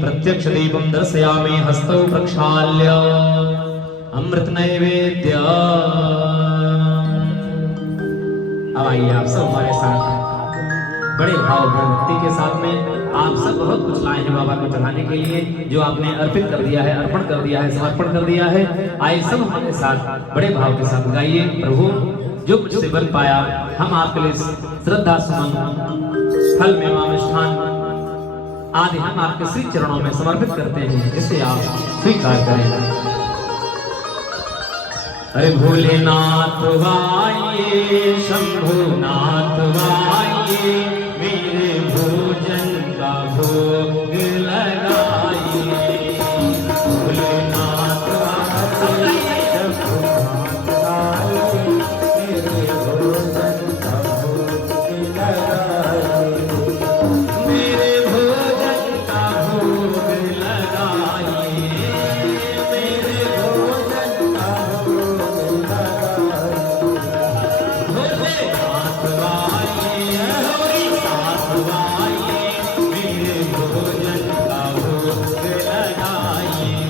प्रत्यक्ष दीपम दर्शयामि हस्तौ प्रक्षाल्य अमृत नैवेद्य। अब आइए आप सब हमारे साथ बड़े भाव भक्ति के साथ में आप सब बहुत कुछ लाए हैं बाबा को चढ़ाने के लिए, जो आपने अर्पित कर दिया है, अर्पण कर दिया है, समर्पण कर दिया है। आइए सब हमारे साथ बड़े भाव के साथ गाइए। प्रभु जो कुछ से बन पाया हम आपके लिए श्रद्धा सुमन फल में मिष्ठान आदि हम आपके श्री चरणों में समर्पित करते हैं, जिसे आप स्वीकार करें। अरे भोलेनाथ वाइये, शंभुनाथ वाइये, मेरे भोजन का भोग लगाइए। भोलेनाथ वाइये, शंभुनाथ वाइये, मेरे भोजन का भोग लगाइए। मेरे भोजन का भोग लगाइए, मेरे भोजन का भोग लगाइए। भोलेनाथ वाइये, हरिनाथ वाइये, मेरे भोजन का भोग लगाइए।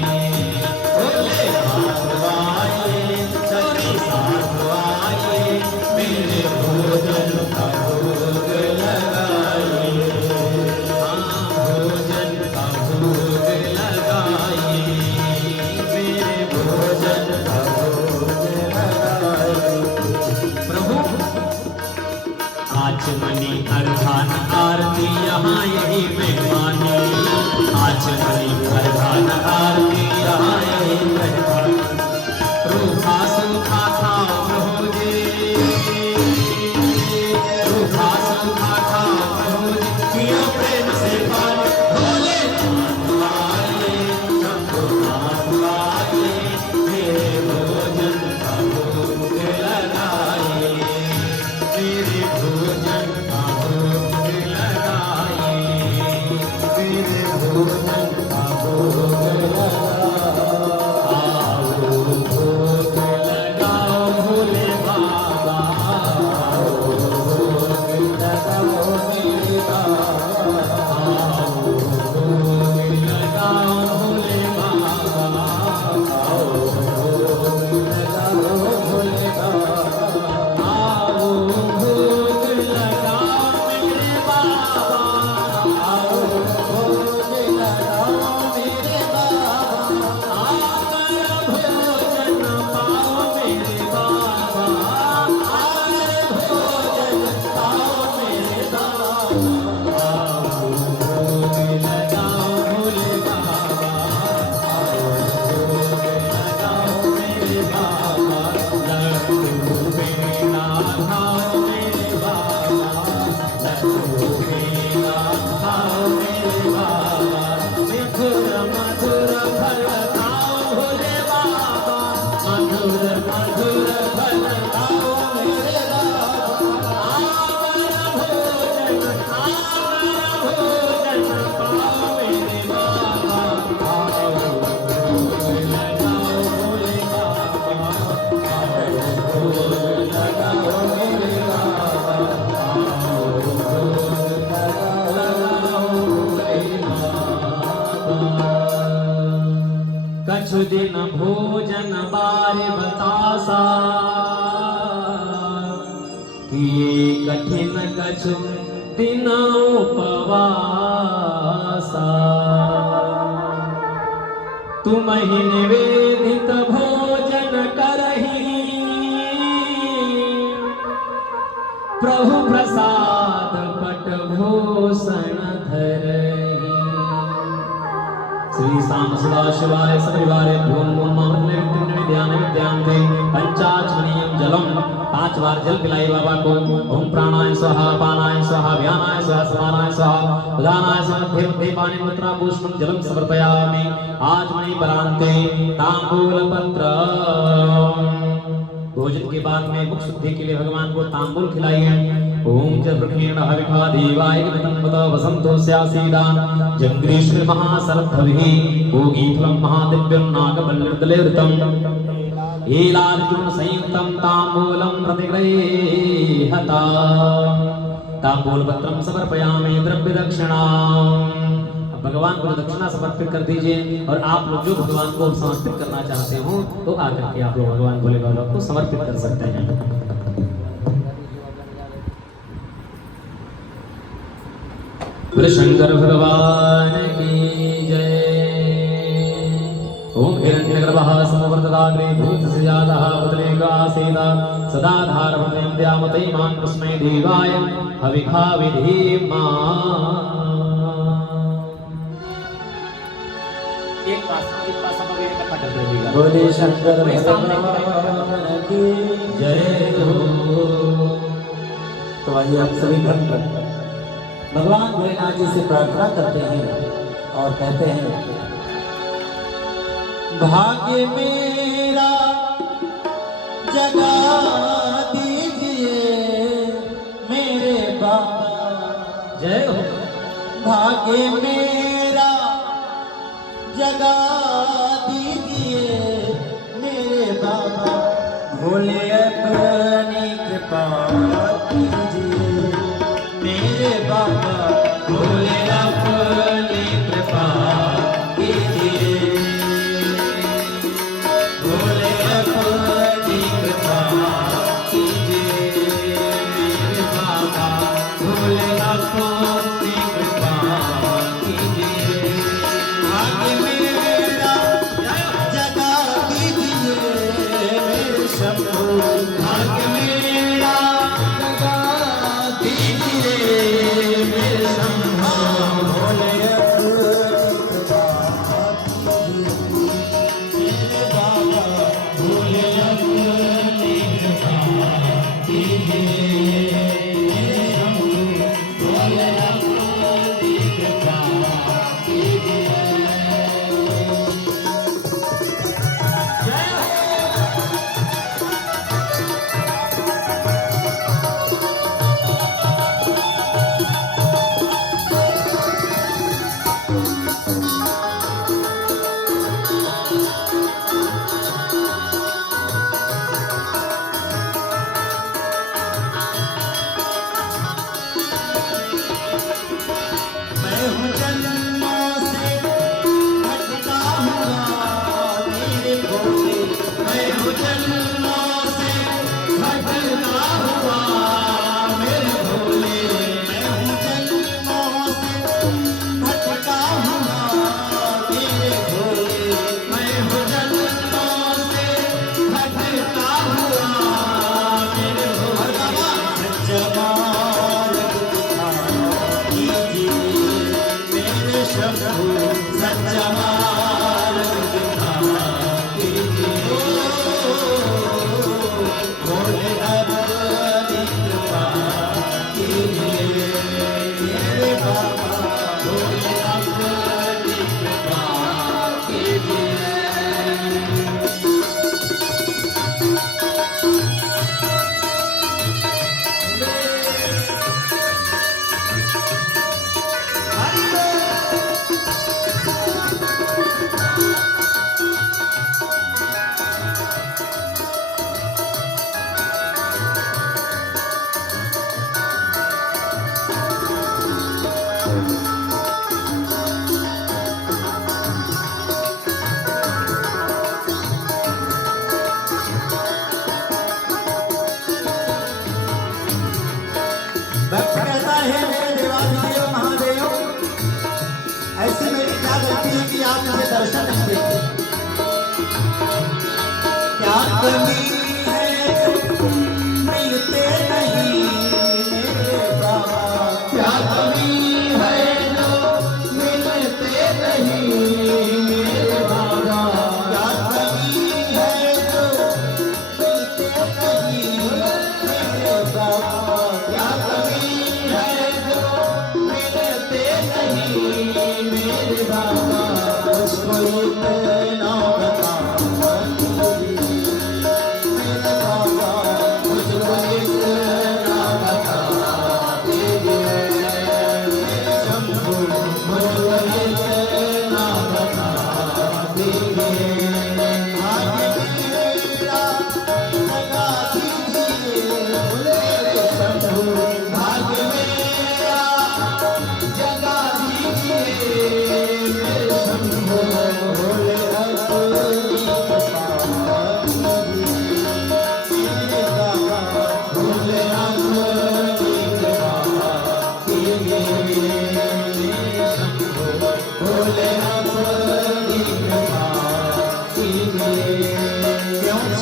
भोलेनाथ वाइये, हरिनाथ वाइये, मेरे भोजन का भोग लगाइए। भोजन का भोग लगाइए, मेरे भोजन का भोग लगाइए। प्रभु आचमनी अर्धान आरती यहाँ यही मेहमानी, आचमनी अर्धान आरती यहाँ यही मेहमानी। रूखा सूखा खाओ प्रभु जी, रूखा सूखा खाओ प्रभु जी, पियो प्रेम से पानी। भोलेनाथ वाइये, शंभुनाथ वाइये, मेरे भोजन का भोग लगाइए। मेरे भोजन का भोग लगाइए, मेरे भोजन का भोग लगाओ। आओ भोग लगाओ भोले बाबा, आओ भोग लगाओ मेरे बाबा, आओ भोग लगाओ भोले बाबा, आओ भोग लगाओ भोले बाबा, आओ भोग लगाओ मेरे बाबा, आओ भोग लगाओ मेरे बाबा, आकर भोजन पाओ मेरे बाबा, आकर भोजन पाओ मेरे बाबा, आओ भोग लगाओ भोले बाबा, आओ भोग लगाओ मेरे बाबा। लड्डू पेड़ा खाओ मेरे बाबा, लड्डू पेड़ा खाओ मेरे बाबा, मधुर मधुर फल खाओ भोले बाबा, मधुर मधुर फल खाओ मेरे बाबा, आकर भोजन पाओ मेरे बाबा, आओ भोग लगाओ भोले बाबा, आओ भोग लगाओ मेरे बाबा, आओ भोग लगाओ भोले बाबा। कछु दिन भोजन बार बतासा, किए कठिन कछु दिन उपवासा। तुम ही निवेदित भोजन करही, प्रभु प्रसाद पट भूषण धरही। श्री शाम सदा शिवाय सपरिवारे भूम ध्यान जलम 5 बार जल पिलाए बाबा को। ओम प्राणाय स्वाहा, पानाय स्वाहा, व्यानाय स्वाहा, समानाय स्वाहा, उदानाय स्वाहा, मध्य पानी मुद्रा पुष्पम जलम समर्पयामि। आज मैं परांते तांबूल पत्र। भोजन के बाद में मुख शुद्धि के लिए भगवान को तांबूल खिलाइए। ओम चतुर्खेण हविखा देवाय वितंबत वसंतो स्यासीदान जंग्रीश्वर महासरद्धभिः भोगीफलं महादिव्यं नागबल्लिर्दलेर्तम् ईलार्जुन संयुक्तं तांबूलं प्रतिगृह्यता। तांबूल पत्रं समर्पयामि द्रव्य दक्षिणाम्। भगवान को दक्षिणा समर्पित कर दीजिए। और आप लोग जो भगवान को समर्पित करना चाहते हो तो आकर के आप लोग भगवान भोले बाबा को समर्पित कर सकते हैं। बोले शंकर भगवान की जय। ओम हिरण्यगर्भः समवर्तदाग्रे भूतस्य जातः पुत्रेकासीदा सदा धारवण्यं द्यामते मां तस्मै देवाय हविखा विधीमा। एक पास हम अभी इकट्ठा करते रहिएगा। बोले शंकर भगवान की जय हो। तो आइए आप सभी भक्त भगवान भोलेनाथ जी से प्रार्थना करते हैं और कहते हैं, भाग्य मेरा जगा दीजिए मेरे बाबा। जय हो। भाग्य मेरा जगा दीजिए मेरे बाबा। भोले अपनी कृपा कीजिए मेरे बाबा। भोले अपनी कृपा कीजिए। भोले अपनी कृपा कीजिए मेरे बाबा। भोले अपनी कृपा कीजिए। भाग्य मेरा जगा दीजिए मेरे शंभू। भाग्य मेरा जगा दीजिए मेरे शंभू। भोले अपनी कृपा कीजिए मेरे बाबा। भोले अपनी कृपा कीजिए मेरे शंभू। भोले अपनी कृपा कीजिए। मैं हूँ जन्मों से भटका हुआ मेरे भोले। मैं हूँ जन्मों से भटका हुआ मेरे भोले। मैं हूँ जन्मों से भटका हुआ मेरे भोले। मैं हूँ जन्मों से भटका हुआ मेरे भोले। जमाल कीजिए शंभू। सच्चा मार्ग कीजिए। भोले अपनी कृपा कीजिए मेरे बाबा। भोले अपनी कृपा कीजिए। भक्त कहता है, मेरे देवाधिदेव महादेव, ऐसी मेरी क्या गलती है कि आप मुझे दर्शन नहीं देते? क्या कमी है मिलते नहीं मेरे बाबा? क्या कमी है जो मिलते नहीं मेरे बाबा? क्या कमी है जो मिलते नहीं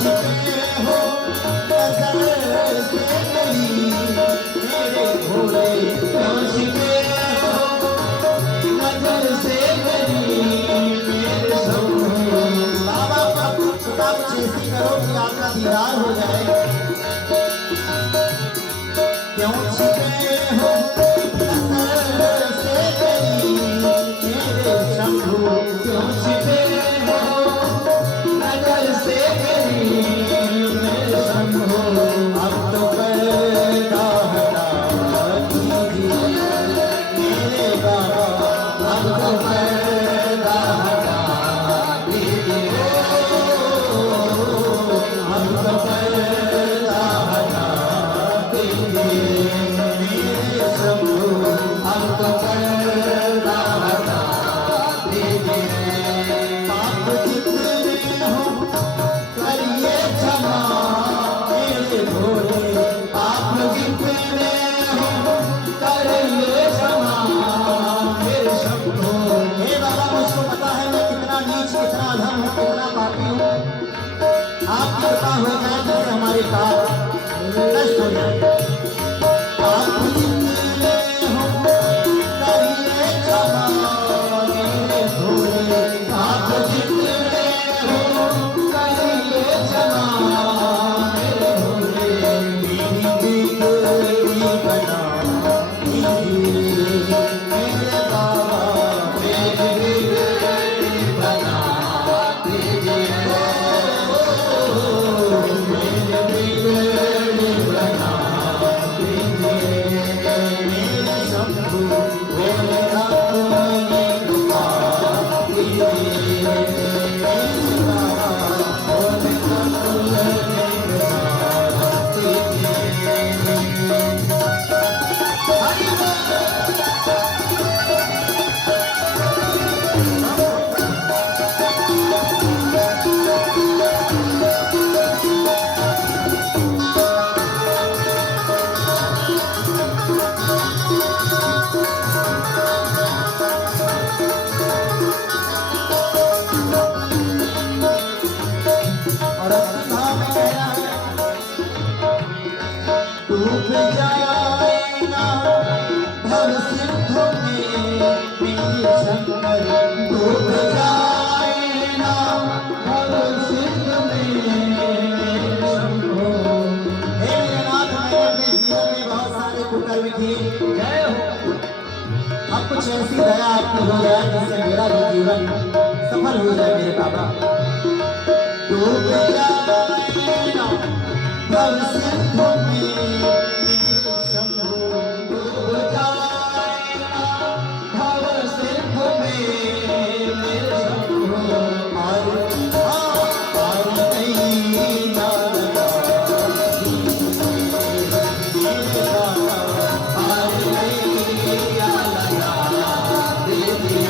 छिपे हो नजर से मेरी मेरे भोले क्यों छिपे हो नजर से मेरी मेरे शंभू। बाबा प्रताप ऐसी करो कि आपका दीदार हो जाए। क्यों छिपे हो नजर से मेरी मेरे शंभू क्यों छिपे हो नजर से मेरी मेरे शंभू। अब तो पर्दा हटा दीजिए मेरे बाबा अब तो पर्दा हटा दीजिए अब तो पर्दा हटा दीजिए मेरे शंभू अब तो पर्दा हटा दीजिए। पाप जितने हो करिए क्षमा मेरे भोले पाप जितने हो करिए क्षमा मेरे शंभू। हे बाबा मुझको पता है मैं कितना नीच कितना अधम हूँ कितना पापी हूँ। आप कृपा हो जाए जिससे हमारे पाप नष्ट हो जाए। आप जितने हो करिए क्षमा मेरे भोले आप जितने हो करिए क्षमा मेरे भोले। मेरी बिगड़ी बना दीजिए मेरे बाबा मेरी बिगड़ी बना दीजिए मेरी बिगड़ी बना दीजिए मेरे शंभू भोले अपनी कृपा दीजिए मेरे बाबा भोले अपनी कृपा दीजिए। हरि बोल। और अंतिम भाव में कहना है डूब जाएगा भव सिंधु में मेरे शंकर डूब जाएगा भव सिंधु में मेरे शंभू। हे मेरे नाथ मैंने अपने जीवन में बहुत सारे कुकर्म किए। जय हो। अब कुछ ऐसी दया आपकी हो जाए जिससे मेरा भी जीवन सफल हो जाए मेरे बाबा। डूब जाएगा भव सिंधु में मेरे शंभू डूब जाएगा भव सिंधु में मेरे शंभू। और नहीं ना लगा मेरे बाबा और नहीं ना लगा दीजिए और नहीं ना लगा दीजिए।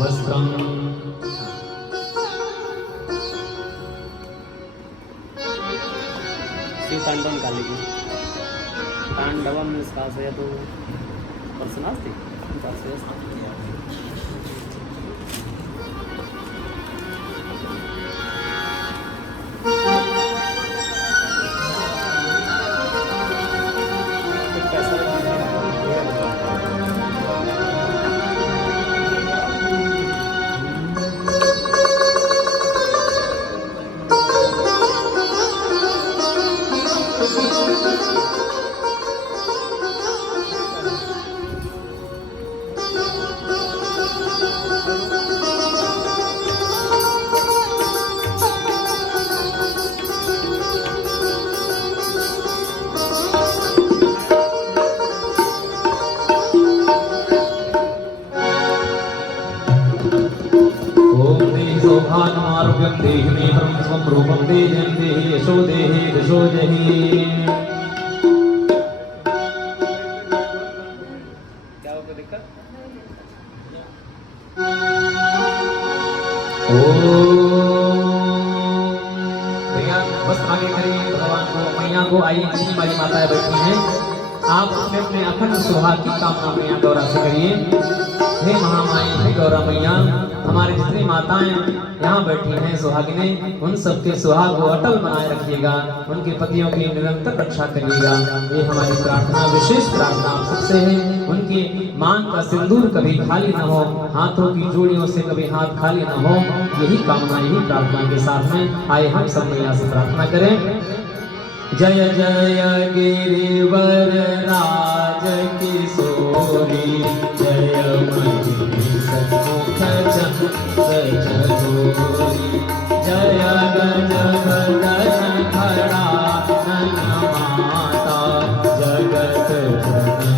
वस्त्रम शिव तांडवं कालिकी तांडवं निष्कासयतु पर्सनास्ति आरोग्यं देहि मे परं स्वं रूपं देहि देहि यशो देहि यशो देहि। क्या होगा दिक्कत? भैया बस आगे करिए भगवान को मैया को आई इतनी वाली माताएं बैठी हैं आप अपने अपने अखंड सुहाग की कामना मैया गौरा से करिए। हे महामाई हे गौरा मैया हमारी जितनी माताएं यहाँ बैठी हैं सुहागिनें उन सबके सुहाग को अटल बनाए रखिएगा उनके पतियों की निरंतर रक्षा करिएगा ये हमारी प्रार्थना विशेष प्रार्थना आप सबसे है। उनकी मांग का सिंदूर कभी खाली न हो हाथों की जोड़ियों से कभी हाथ खाली न हो यही कामना यही प्रार्थना के साथ में आए हम सब मैया से प्रार्थना करें। जय जय गिरिवर राज किशोरी जय सन्मुख चंद्रचूरी जय गज गगन खड़ा नन माता जगत जननी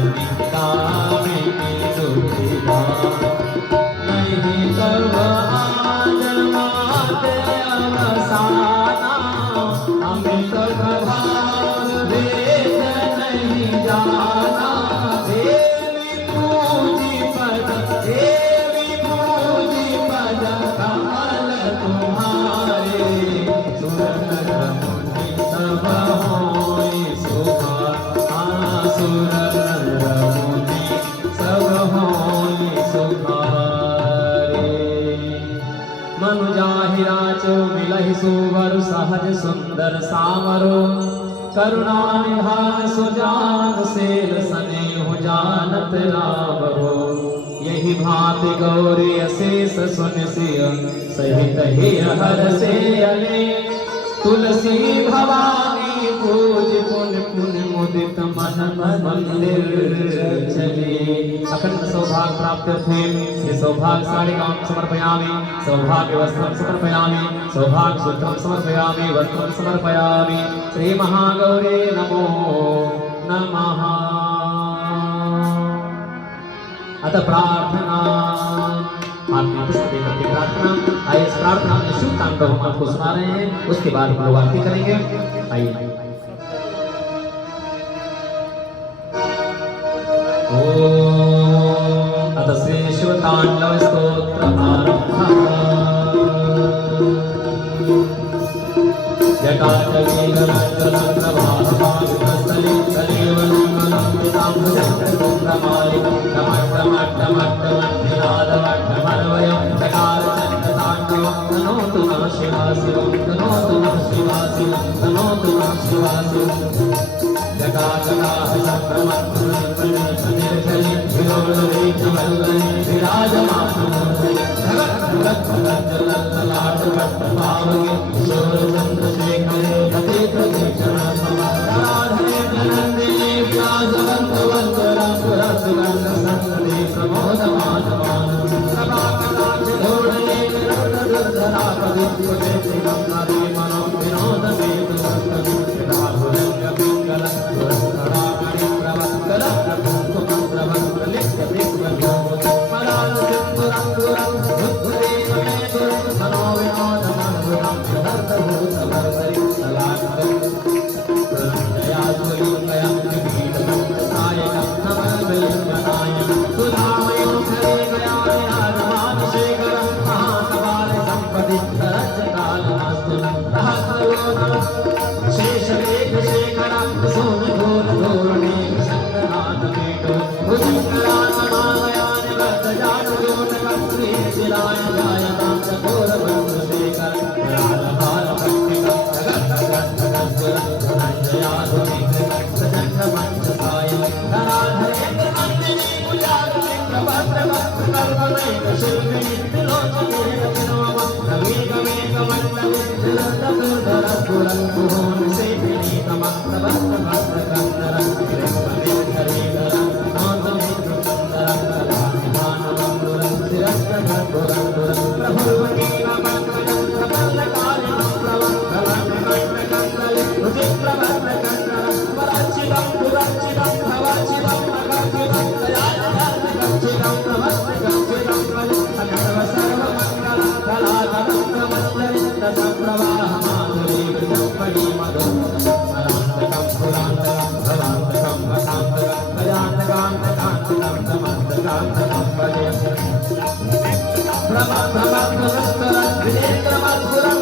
कामिनी दुर्गा नहीं तब आज माते अवसाना हमें तो प्रभाव भेद नहीं जाना देवी पूजी पद कमल तुम्हारे सुर नर मुनि सब होय सुखा सुर नर मुनि सब होय सुखारे मनुजाहिरा चो मिलहि सुवर सहज सुंदर सामरो करुणा निधान सुजान सेल स्नेह जानत रामरो यही भांति गौरी अशेष सुन सिय सहित ही हर से अले तुलसी भवानी पूज पुन पुन मुदित मन मंदिर चले अखंड सौभाग्य प्राप्त थे ये सौभाग्य सारिकां समर्पयामि सौभाग्य वस्त्रं समर्पयामि सौभाग्य सूत्रं समर्पयामि वस्त्रं समर्पयामि श्री महागौरे नमो नमः। अतः प्रार्थना आपने पुष्प देकर के प्रार्थना आइए इस प्रार्थना में शुभ तांडव हम आपको सुना रहे हैं उसके बाद हम लोग आरती करेंगे। आइए ओम अतः श्री शिव तांडव स्तोत्र आरंभः जटाजलीलरञ्जनप्रवाहपावितस्थले कलेवरमलं पिताम्बरचन्द्रमालिकं टमट्टमट्टमट्टमट्टिनादमट्टमर्वयं चकारचन्द्रताण्डवं तनोतु नः शिवाशिवं तनोतु नः शिवाशिवं तनोतु नः शिवाशिवं जटाजटाः चक्रमत्तनिर्झरि विरोलरेखवल्लरि विराजमानमूर्धनि धगद्धगद्धगज्जलल्ललाटभट्टपावके किशोरचन्द्रशेखरे गते प्रतीक्षणसमाराधने नन्दिने व्यासवन्तवन्तरासुरसुगन्धसन्नदे प्रमोदमानमानं प्रभाकटाक्षधोरणे निरन्तदुर्धरापदित्वचेतिकं नदे मनो विनोदमेतु राहुलङ्गपिङ्गल सोन घोर धोरणे शंकरनाथ पीठो भुजंगराज मामयान भक्त जान जोन कंत्री शिलाय जायतां चकोर बंधु शेखर राल भाल भक्ति जगत जगत जगत धनंजया धुनिक प्रचंड मंच साय धराधरेन्द्र मंदिनी पुजार भद्र भक्त कर्मणैक शिल्पी त्रिलोचने रविनोम रवि गमे कमंडल निरंत दुर्धर पुरंकुहोन से विनीतमस्त भक्त भक्त कंदर किरस्पति धरीधर नौतम मित्र कंदर कलानिधान बंधुरं शिरस्त भद्रुरंधुरं प्रभुर्वनील मंगलं प्रबलकालिनं प्रवक्तलं कंदल रुचित्र भद्र कंदर वरचितं पुरचितं भवचितं मगचितं दयालयं गच्चितं प्रवस्त गच्चितं अखर्व सर्वमंगलं कलाधरं प्रमस्तरित संप्रवाह माधुरी विजंपडी मधु अनान्तकं पुरान्तकं भवान्तकं वसान्तकं भयान्तकान्तकान्तकं समन्तकान्तकं भजे भ्रमभ्रमभ्रमस्तरं विनेत्रमद्भुरं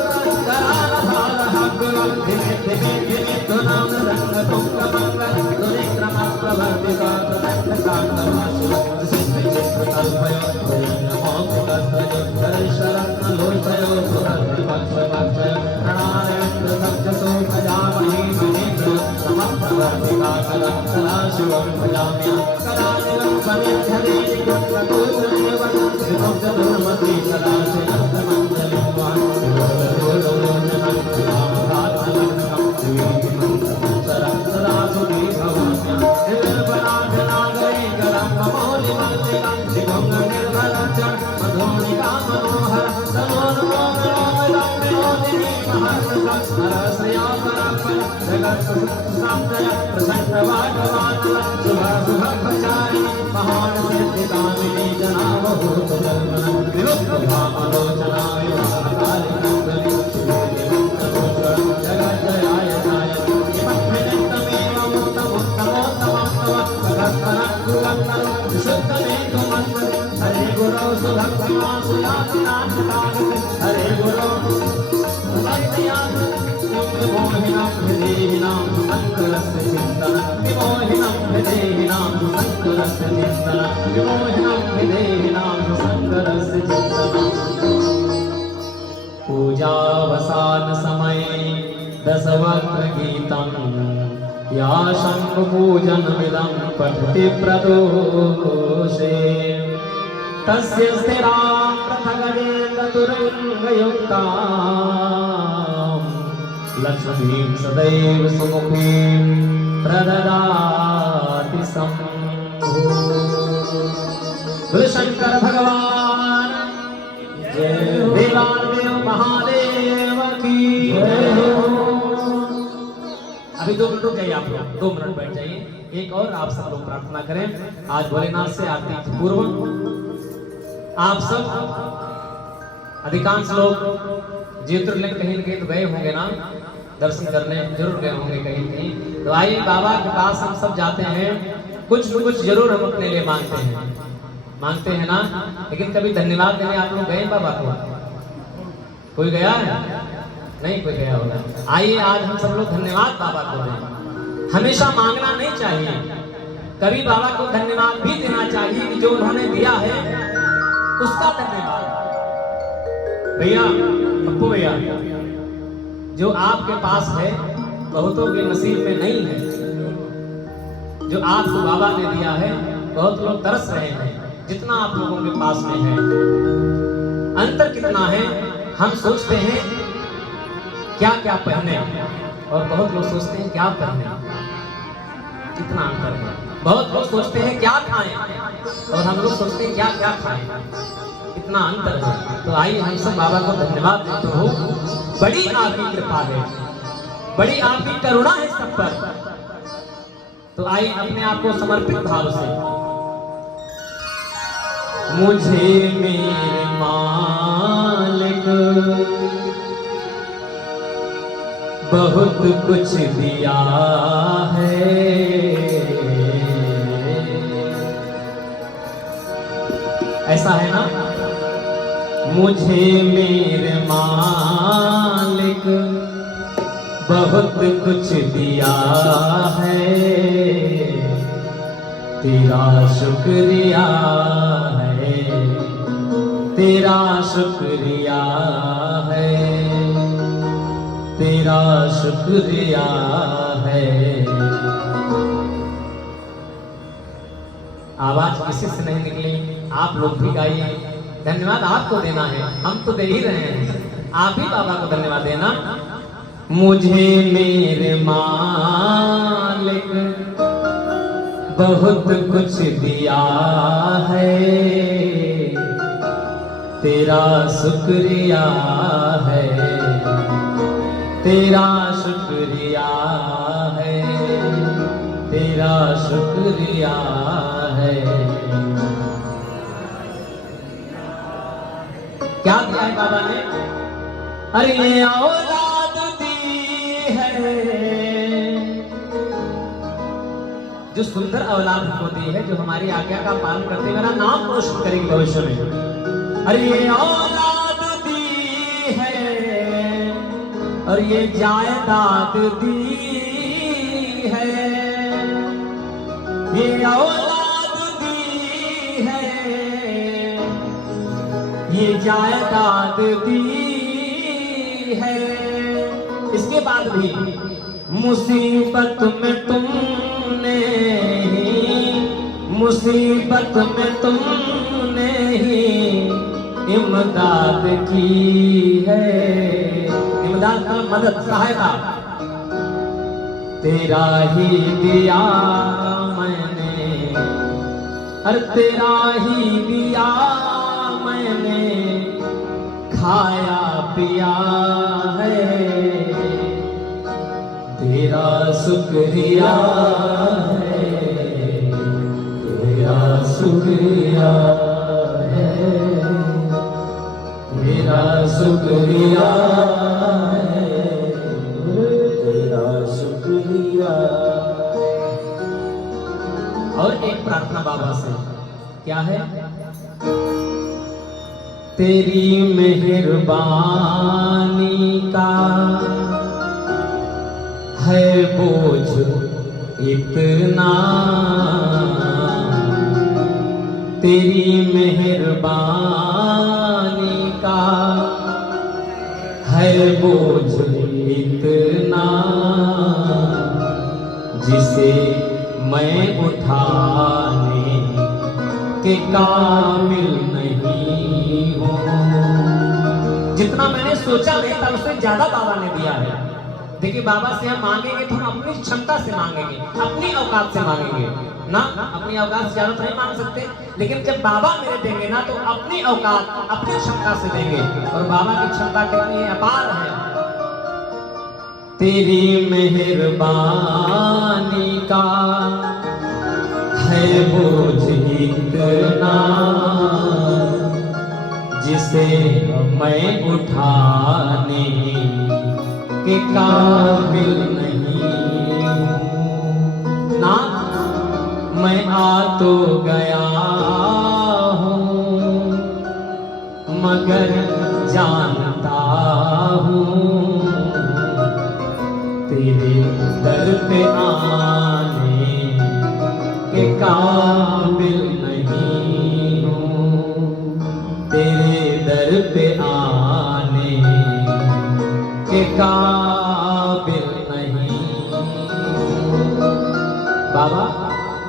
करालभालहाग्रं धिमे धिमे धिमे धुनां रङ्गतुङ्गमङ्गलं दुरिक्रमप्रवर्तितं तदन्तकान्तमाशु सिद्धिचित्रकल्पयो भुजङ्गमोक्षकस्तयो हरिशरत्नलोचयो सुरद्विपक्षपक्षयो प्रणारेन्द्रसब्जसो भजामहे महेन्द्रो समप्रवर्तिकाकलं सदाशिवं भजाम्यहं कदाचिदं समेध्यदेति कुत्रकोचरेवनं विमुग्धधूर्मति सदाशिवन्तमञ्जलिं वहन् विभोगदोलोचनं रामघातलग्नं त्रिवेणीमन्त्रमक्षरं सदा सुखी भवाम्यहं निर्मलाघनागरीकरं ममौलिमल्लिकं शिवङ्गनिर्मलक्षं मधुनिका मनोहर तमोनुमोदरोदं विनोदिनी महर्षं हरश्रिया परापर जगत्संजय प्रसन्नवागवानल शुभशुभप्रचारिणि महान सिद्धिकामिनी जनावभूतकल्पना विमुक्तभामलोचना विवाहकालिकन्दरि शिवेदिमुक्तभूषणं जगज्जयायताय इमद्विनित्यमेव मुक्तमुत्तमोत्तमं तव भगत्परं कुवन्नरं विशुद्धमेकमन्त्रं हरे गुरौ सुभक्तमां सुयातिनाथकागते हरे गुरौ विमोहिनां हृदेहिनां शङ्करस्य चिन्तनं विमोहिनां हृदेहिनां शङ्करस्य चिन्तनं विमोहिनां हृदेहिनां शङ्करस्य चिन्तनं पूजावसान समये दशवक्त्र गीतं या शङ्खपूजनमिदं पठति प्रदोषे तस्य स्थिरां पृथगजेन्द्रतुरङ्गयुक्तां लक्ष्मीं सदैव सुमुखीं प्रददाति शम्भो। बोलो शंकर भगवान जय हो। देवादेव महादेव की जय हो। अभी 2 मिनट रुक जाइए, आप लोग 2 मिनट बैठ जाइए। एक और आप सब लोग प्रार्थना करें। आज भोलेनाथ से आरती पूर्व आप सब अधिकांश लोग ज्योतिर्लिंग कहीं न कहीं तो गए होंगे ना, दर्शन करने जरूर गए होंगे कहीं कहीं। तो आइए बाबा के पास हम सब जाते हैं, कुछ न कुछ जरूर हम अपने लिए मांगते हैं ना। लेकिन कभी धन्यवाद देने आप लोग गए बाबा को? कोई गया है? नहीं कोई गया होगा। आइए आज हम सब लोग धन्यवाद बाबा को दें। हमेशा मांगना नहीं चाहिए, कभी बाबा को धन्यवाद भी देना चाहिए कि जो उन्होंने दिया है उसका धन्यवाद। भैया पप्पू भैया, जो आपके पास है बहुतों के नसीब में नहीं है। जो आपको बाबा ने दिया है बहुत लोग तरस रहे हैं, जितना आप लोगों के पास में है। अंतर कितना है, हम सोचते हैं क्या क्या पहने और बहुत लोग सोचते हैं क्या पहने। कितना अंतर है। बहुत लोग सोचते हैं क्या खाएं और हम लोग सोचते हैं क्या क्या खाएं। इतना अंतर है। तो आइए हम सब बाबा को धन्यवाद देते हो। बड़ी आपकी कृपा है, बड़ी आपकी करुणा है सब पर। तो आइए अपने आप को समर्पित भाव से। मुझे मेरे मालिक बहुत कुछ दिया है, ऐसा है ना। मुझे मेरे मालिक बहुत कुछ दिया है, तेरा शुक्रिया है, तेरा शुक्रिया है, तेरा शुक्रिया है। आवाज किसी से नहीं निकली, आप लोग भी गाइए। धन्यवाद आपको देना है, हम तो दे ही रहे हैं, आप ही बाबा को धन्यवाद देना। मुझे मेरे मालिक बहुत कुछ दिया है, तेरा शुक्रिया है, तेरा शुक्रिया है, तेरा शुक्रिया है। क्या दिया है बाबा ने? अरे ये औलाद दी है, जो सुंदर औलाद हमको दी है, जो हमारी आज्ञा का पालन करते मेरा नाम रोशन करेगी भविष्य में। अरे ये औलाद दी है और ये जायदाद दी है, ये औलाद दी है, ये जायदाद दी है। इसके बाद भी मुसीबत में तुमने ही, मुसीबत में तुमने ही इमदाद की है। इमदाद का मदद, सहायता। तेरा ही दिया मैंने, हर तेरा ही दिया मैंने, खाया पिया है, तेरा शुक्रिया है, तेरा शुक्रिया है, तेरा शुक्रिया है, तेरा शुक्रिया। और एक प्रार्थना बाबा से, क्या है? तेरी मेहरबानी का है बोझ इतना, तेरी मेहरबानी का है बोझ इतना, जिसे मैं उठाने के काबिल नहीं हूँ। जितना मैंने सोचा नहीं था उससे ज्यादा बाबा ने दिया है। देखिए, बाबा से हम मांगेंगे तो हम अपनी क्षमता से मांगेंगे, अपनी औकात से मांगेंगे ना। अपनी औकात से ज्यादा तो नहीं मांग सकते, लेकिन जब बाबा मेरे देंगे ना तो अपनी औकात, अपनी क्षमता से देंगे। और बाबा की क्षमता कितनी है, अपार है। तेरी मेहरबानी का है बोझ इतना, जिसे मैं उठाने के काबिल नहीं हूँ। ना मैं आ तो गया हूँ, मगर जानता हूँ तेरे दर पे आने के काबिल नहीं हूँ, तेरे दर पे आने के काबिल नहीं। बाबा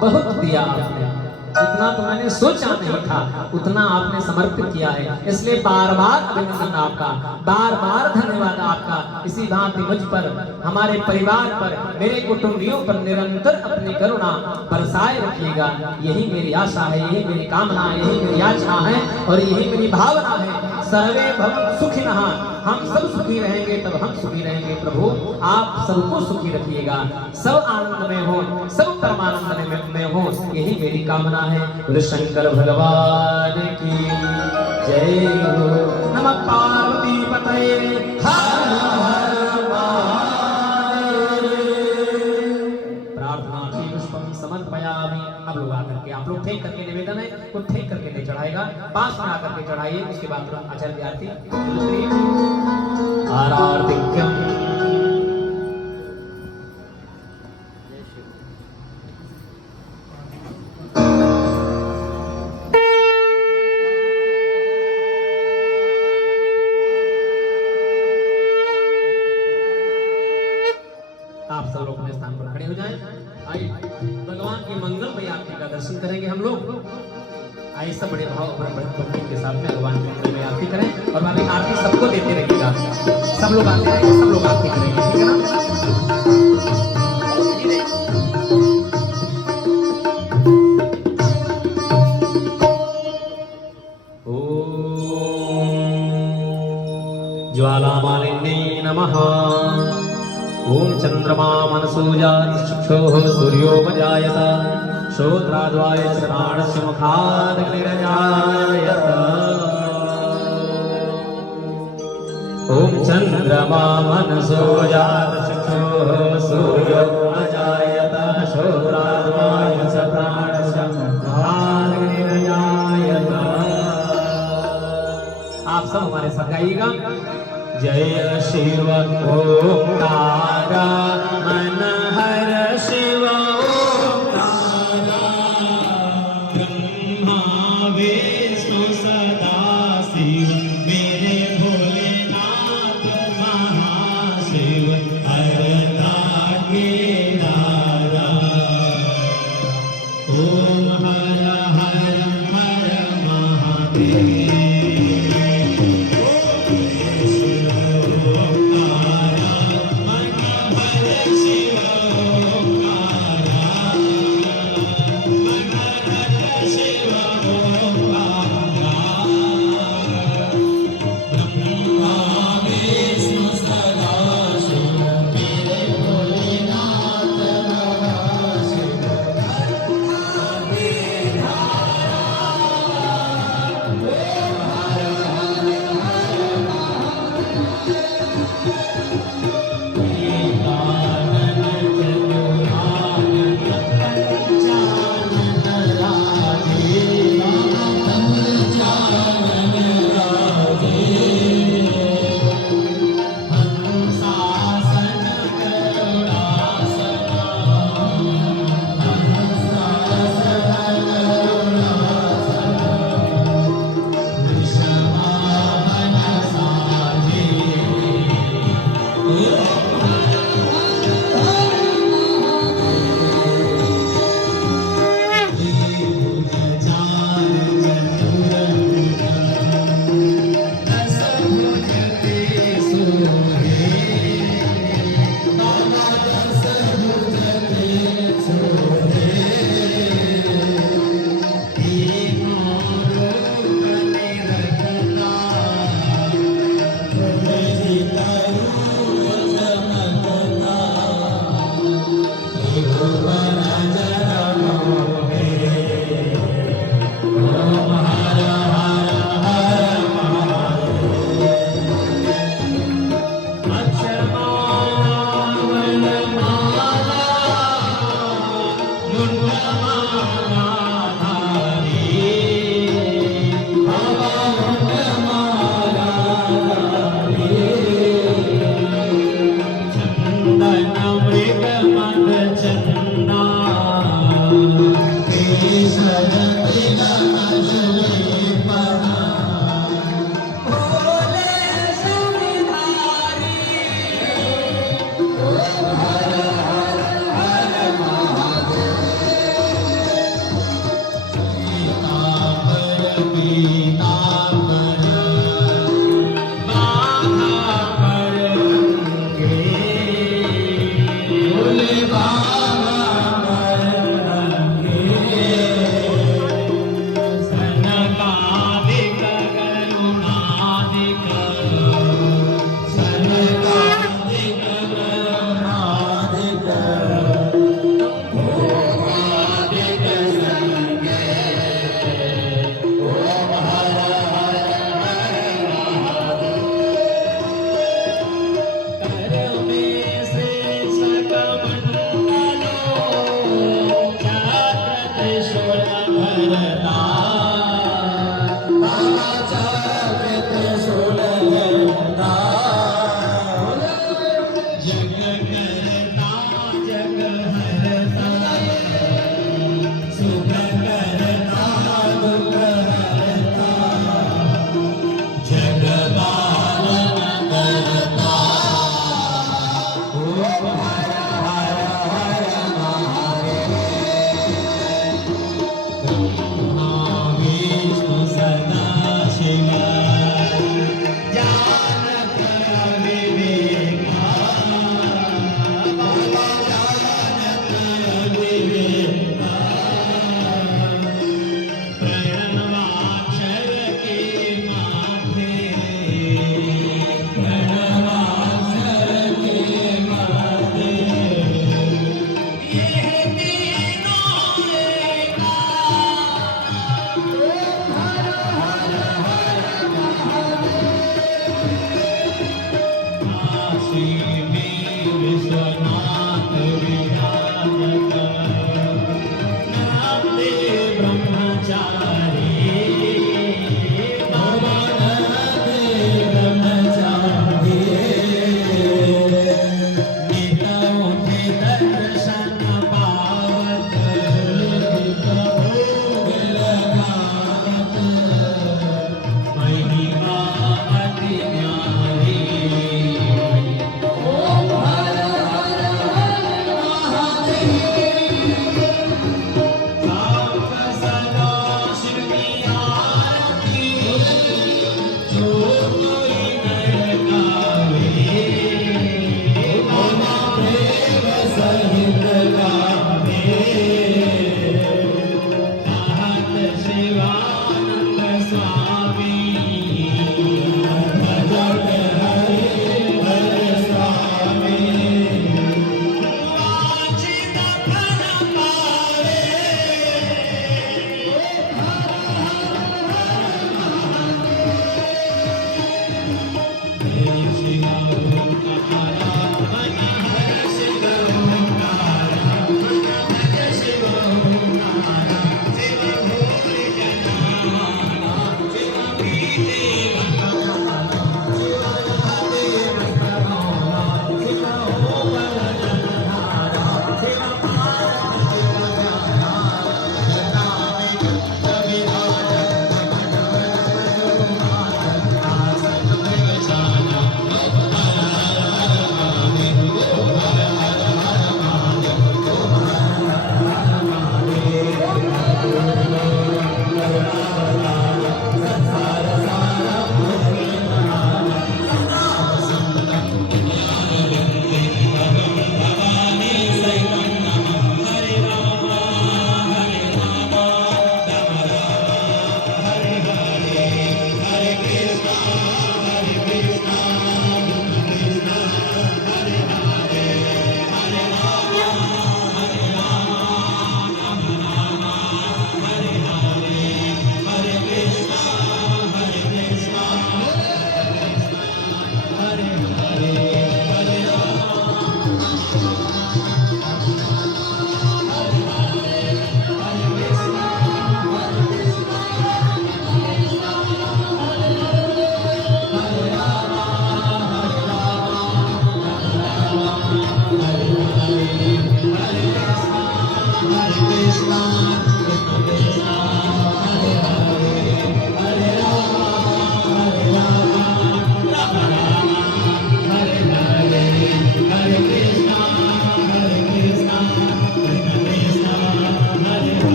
बहुत दिया आपने, जितना तो मैंने सोचा नहीं था उतना आपने समर्पित किया है, इसलिए बार बार अभिनंदन आपका, बार बार धन्यवाद आपका। इसी भांति मुझ पर, हमारे परिवार पर, मेरे कुटुंबियों पर निरंतर अपनी करुणा बरसाए रखिएगा। यही मेरी आशा है, यही मेरी कामना है, यही मेरी याचना है और यही मेरी भावना है। सर्वे भवन्तु सुखिनः, हम सब सुखी रहेंगे तब हम सुखी रहेंगे। प्रभु आप सबको सुखी रखिएगा, सब आनंद में हो, सब परमानंद में हो, यही मेरी कामना है। बोले शंकर भगवान की जय हो। नमः पार्वती पतये हर हर महादेव। प्रार्थना की पुष्पम समर्पयामि। अब लोग आकर के, आप लोग फेंक करके, निवेदन है वो फेंक करके नहीं चढ़ाएगा, पास में आकर के चढ़ाइए। उसके बाद आचार्य आरती, आराधिक्यम सब लोग अपने स्थान पर खड़े हो जाएं। आइए भगवान की मंगलमय आरती का दर्शन करेंगे हम लोग। आइए सब बड़े भाव और भक्ति के साथ में भगवान की मंगलमय आरती करें और बाकी आरती सबको देते रहिएगा। सब लोग आते रहेंगे, सब लोग आरती करेंगे, ठीक है ना। ज्वालामालिन्यै नमः। ॐ चन्द्रमा मनसूयात् चक्षुः सूर्योपजायत श्रोत्राद्वाय श्रवणस्य मुखादग्निरजायत। ॐ चन्द्रमा मनसूयात् चक्षुः सूर्योपजायत श्रोत्राद्वाय श्रवणस्य मुखादग्निरजायत। आप सब हमारे साथ गाइएगा। जय शिव ओंकार मन हर शिव ओंकार ब्रह्मा विष्णु सदा शिव मेरे भोलेनाथ महाशिव हरता के दादा। ओम हर हर हर महादेव। शिव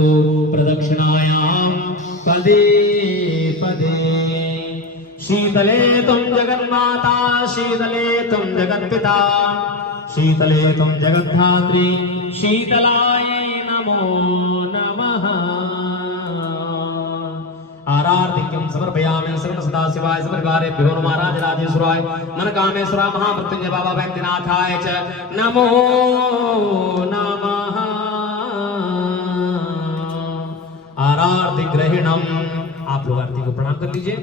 नमस्तु प्रदक्षिणायां पदे पदे। शीतले तुम जगन्माता, शीतले तुम जगत्पिता, शीतले तुम जगद्धात्री, शीतलाय नमो नमः। आरार्तिक्यं समर्पयामि सर्व सदा शिवाय सपरिवारेभ्यो नमः राजराजेश्वराय मनकामेश्वराय महामृत्युंजय बाबा वैद्यनाथाय च नमो नमः। आरार्ति ग्रहिणम, आप लोग आरती को प्रणाम कर लीजिए।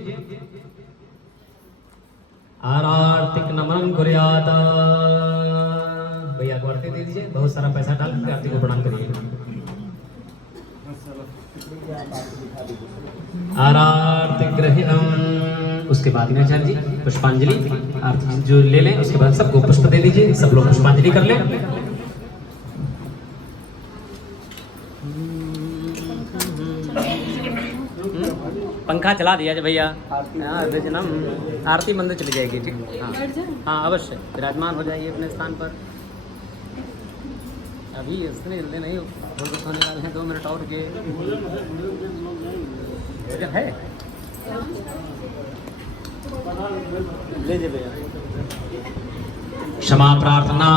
आरार्तिक नमन कुर्यात, भैया को आरती दे दीजिए, बहुत सारा पैसा डाल के आरती को प्रणाम करिए। आरार्तिक ग्रहिणम, उसके बाद में आचार्य जी पुष्पांजलि आरती जो ले लें, उसके बाद सबको पुष्प दे दीजिए, सब लोग पुष्पांजलि कर लें। पंखा चला दिया जब भैया। हाँ अर्धजनम आरती मंदिर चली जाएगी। ठीक, हाँ हाँ अवश्य विराजमान हो जाइए अपने स्थान पर। अभी इतने जल्दी नहीं होने वाले हैं, 2 मिनट और के है। ले जे भैया क्षमा प्रार्थना।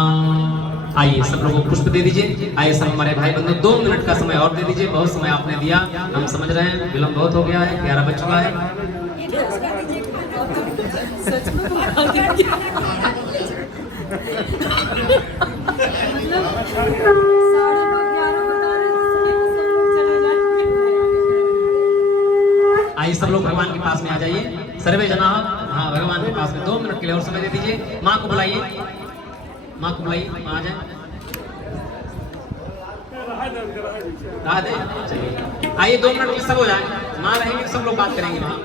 आइए सब लोगों को पुष्प दे दीजिए। आइए सब हमारे भाई बंधु 2 मिनट का समय और दे दीजिए। बहुत समय आपने दिया, हम समझ रहे हैं, विलम्ब बहुत हो गया है, 11 बज चुका है। आइए सब लोग भगवान के पास में आ जाइए, सर्वे जना। हाँ भगवान के पास में 2 मिनट के लिए और समय दे दीजिए। माँ को बुलाइए, माँ को बुलाइए, माँ आ जाए। राधे चलिए, आइए 2 मिनट में सब हो जाए। माँ रहेंगे सब लोग बात करेंगे। वहाँ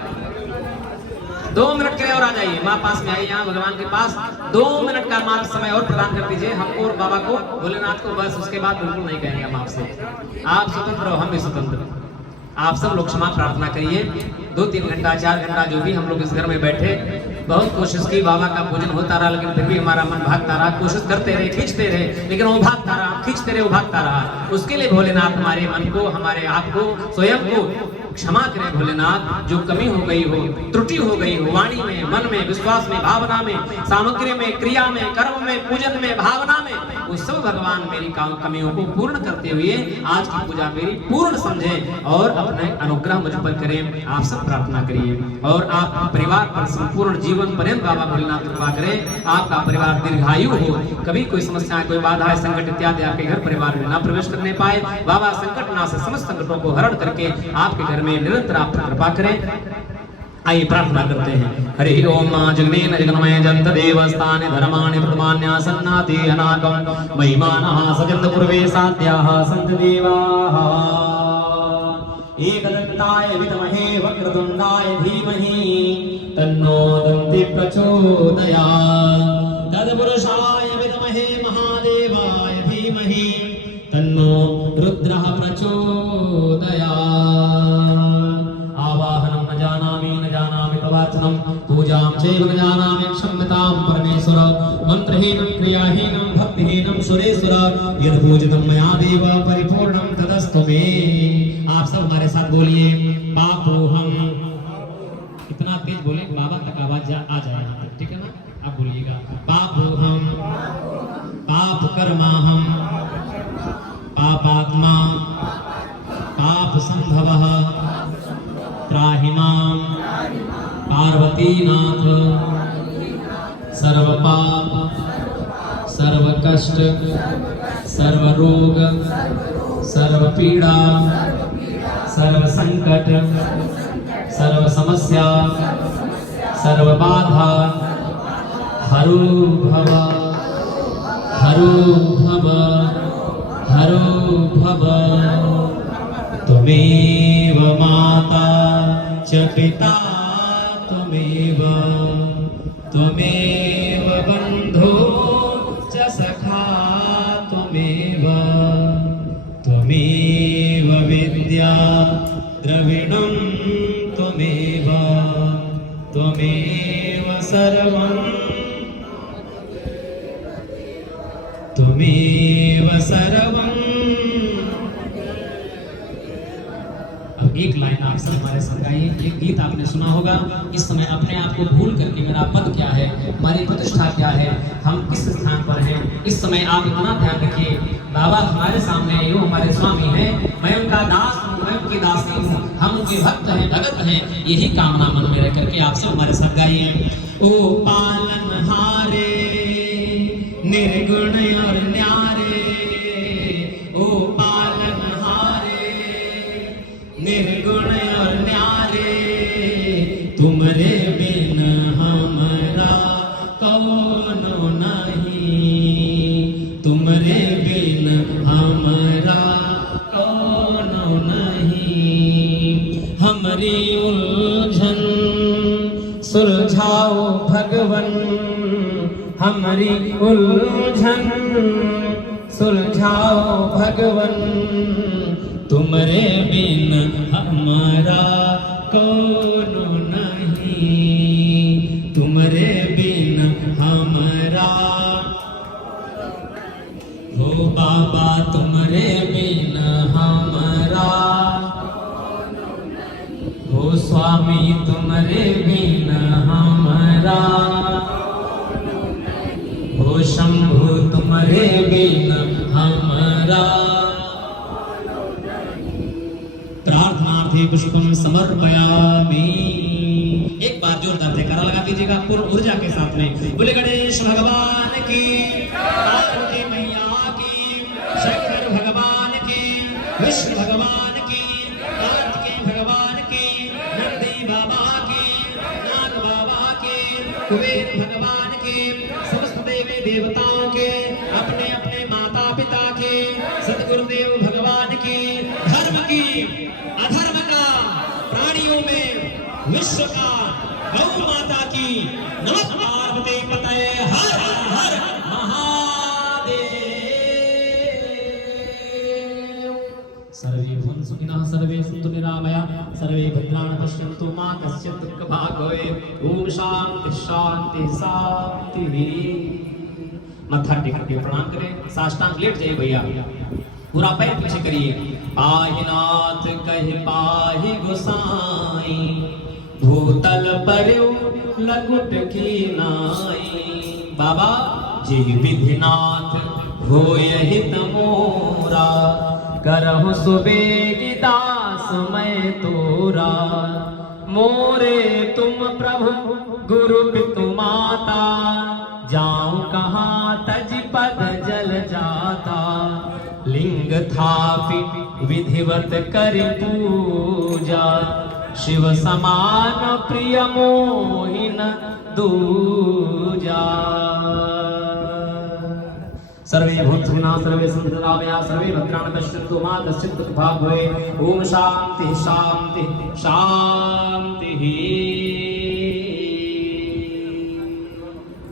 2 मिनट के लिए और आ जाइए, माँ पास में आइए, यहाँ भगवान के पास 2 मिनट का मात्र समय और प्रदान कर दीजिए हमको और बाबा को, भोलेनाथ को। बस उसके बाद बिल्कुल नहीं कहेंगे हम आपसे। आप स्वतंत्र हो, हम भी स्वतंत्र। आप सब लोग क्षमा प्रार्थना करिए। 2-3 घंटा 4 घंटा जो भी हम लोग इस घर में बैठे, बहुत कोशिश की, बाबा का पूजन होता रहा, लेकिन फिर भी हमारा मन भागता रहा। कोशिश करते रहे, खींचते रहे, लेकिन वो भागता रहा, खींचते रहे, वो भागता रहा। उसके लिए भोलेनाथ हमारे मन को, हमारे आप को, स्वयं को क्षमा करें भोलेनाथ। जो कमी हो गई हो, त्रुटि हो गई हो वाणी में, मन में, विश्वास में, भावना में, सामग्री में, क्रिया में, कर्म में, पूजन में, भावना में, वो सब भगवान मेरी कमियों को पूर्ण करते हुए आज की पूजा मेरी पूर्ण समझें और अपने अनुग्रह मुझ पर करें। आप सब प्रार्थना करिए और आप परिवार पर संपूर्ण जीवन पर्यंत बाबा भोलेनाथ कृपा करें। आपका परिवार दीर्घायु हो, कभी कोई समस्या, कोई बाधा, संकट इत्यादि आपके घर परिवार में ना प्रवेश करने पाए। बाबा संकट ना से समस्त संकटों को हरण करके आपके घर में निरंतर आप कृपा करें। आइए प्रार्थना करते हैं। हरि ओम जगनेन जगन्मय जंत देवस्थाने धर्माणि प्रमाण्यासन्नाति अनाकं महिमानः सजन्त पूर्वे साध्याः सन्त देवाः। एकदन्ताय विद्महे वक्रतुण्डाय धीमहि तन्नो दन्ति प्रचोदयात्। तत्पुरुषाय विद्महे महादेवाय धीमहि तन्नो रुद्रः प्रचोदयात्। आवाहनं न जानामि तवाचनं पूजां चैव न जानामि क्षम्यतां परमेश्वर। मन्त्रहीनं क्रियाहीनं भक्तिहीनं सुरेश्वर यद् पूजितं मया देव परिपूर्णं तदस्तु मे। आप सब हमारे साथ बोलिए, पापोहम। इतना तेज बोले बाबा तक आवाज आ जाए यहाँ पे, ठीक है ना? आप बोलिएगा, पापोहम पाप कर्माहम पापात्मा पाप संभवः त्राहि मां पार्वतीनाथ सर्व पाप सर्व कष्ट सर्व रोग सर्व पीड़ा सर्व संकट सर्व समस्या सर्व बाधा हरो भव हरो भव हरो भव। त्वमेव माता च पिता त्वमेव त्वमेव बन्धो च सखा त्वमेव त्वमेव विद्या द्रविणं त्वमेव त्वमेव सर्वं त्वमेव सर्वं एक लाइन आप सब हमारे संग गाइए। एक गीत आपने सुना होगा, इस समय अपने आप को भूल करके मेरा पद क्या है, हमारी प्रतिष्ठा क्या है, हम किस स्थान पर हैं, इस समय आप इतना ध्यान रखिए। बाबा हमारे सामने यो हमारे स्वामी हैं, मैं उनका दास हूँ, मैं उनकी दासी हूँ, हम उनके भक्त हैं, भगत हैं। यही कामना मन में रह करके आप सब हमारे संग गाइए। ओ पालनहारे निर्गुण और न्यारे, ओ पालनहारे निर्गुण और न्यारे, तुमरे बिन हमरा कौनो नहीं, तुमरे बिन हमरा कौनो नहीं। हमरी उलझन सुलझाओ भगवन, हमारी उलझन सुलझाओ भगवन, तुमरे बिन हमारा कौनो नहीं, तुमरे बिन हमारा। हो बाबा तुमरे बिन हमारा, हो स्वामी तुमरे बिन हमारा, हो शंभु तुम्हारे बिन हमारा। प्रार्थनार्थे पुष्पम समर्पयामि। एक बार जोरदार जयकारा लगा दीजिएगा पूर्ण ऊर्जा के साथ में। बोले गणेश भगवान की, पार्वती मैया की, शंकर भगवान की, विष्णु भगवान की, कार्तिकेय भगवान की, नंदी बाबा की, नाग बाबा की, कुबेर भगवान की, देवी देवताओं के, अपने अपने माता पिता के, सतगुरुदेव भगवान की, धर्म की, अधर्म का, प्राणियों में विश्व का, गौ माता की, नमः पार्वती पतये हर हर महादेव। सर्वे भवन्तु सुखिनः, सर्वे सन्तु निरामया, सर्वे भद्राणि पश्यन्तु मा कश्चित् दुःखभाग् भवेत्। ओम शांति शांति शांति। मत्था टेक के प्रणाम करें, साष्टांग लेट जाइए भैया, पूरा पैर पीछे करिए। पाहिनाथ कहि पाहि गोसाई, भूतल पर्यो लकुट की नाई। बाबा जे विधिनाथ होयहि तमोरा, करहु सुबेगी दास मैं तोरा। मोरे तुम प्रभु गुरु पितु माता, जाऊं कहाँ तज पद जल जाता। लिंग थापि विधिवत करि पूजा, शिव समान प्रिय मोहिन दूजा। सर्वे भवन्तु सुखिनः, सर्वे सन्तु निरामया, सर्वे भद्राणि पश्यन्तु मा कश्चित् दुःखभाग् भवेत्। ओम शांति शांति शांति।